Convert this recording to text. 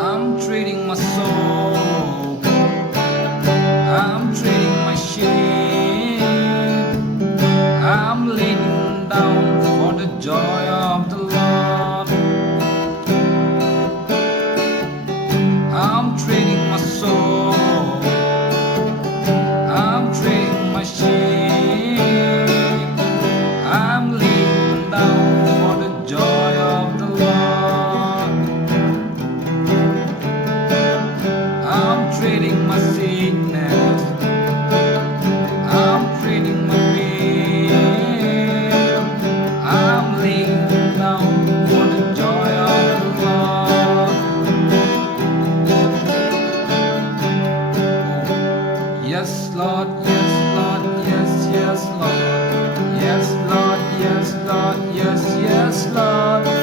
I'm trading my soul, I'm trading my shame, I'm laying down for the joy of the Lord. I'm trading my soul, I'm trading my shame, I'm laying down for the joy of the Lord. I'm trading my sickness, I'm trading my pain, I'm laying down for the joy of the Lord. Yes, Lord, yes, Lord, yes, yes, Lord. Yes, Lord, yes, Lord, yes, yes, Lord.